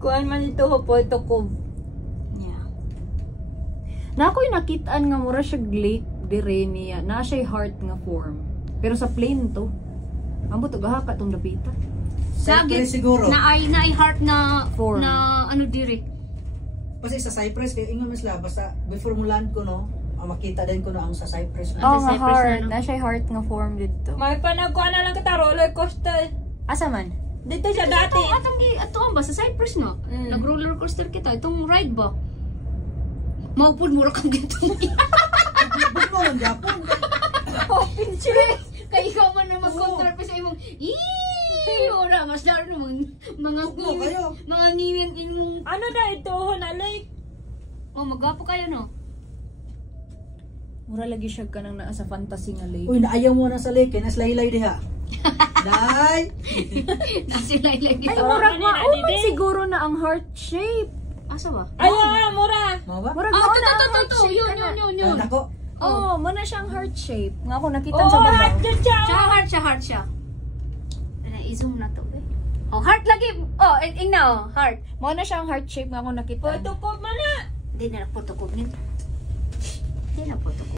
Kuan man ito ho po ito ko. Yeah. Na ako'y nakitaan nga mura siya lake dire niya. Na siya heart nga form. Pero sa plain to. Amo to gahaka tong dapita. Sagit siguro. na ay heart na Form. na ano diri. Kasi sa Cypress, kaya ingon mas la, basta before mo land ko no, makita din ko no ang sa Cypress na. Oh, sa nga Cyprus heart. na, no? Na siya heart nga form dito. May panagkuan na lang kita roller coaster. Asa man? Dito siya dati. Atong ba sa Cyprus no? Mm. Nag-roller coaster kita. Itong ride ba? Maupod mo ra kang gitong. Buk mo man Japon. Oh, pinche. Kay ikaw man na mag-control pa sa imong ora mas daro mga Buk mo kayo. mga ngiwing imong Ano na ito ho na like? oh magwapo kayo no. Mura lagi siya ka nang naa sa fantasy nga lake. Uy, naayaw mo na sa lake, kaya naslaylay diha. Day! Nasilay lagi. Ay, Oh, mura kanina, nga. didi. siguro na ang heart shape. Asa ba? Ay, mura. Mga ba? Mura Ah, nga na ang heart to. shape. Yun. Ang dako. Oh, muna siyang heart shape. Nga ako nakita Oh, sa babaw. heart dyan siya. Heart siya. I-zoom na to eh. Oh, heart lagi. Oh, ingna oh, heart. Muna siyang heart shape nga ako nakita. Photo ko man na. Hindi na po to ko. Hindi na po to ko.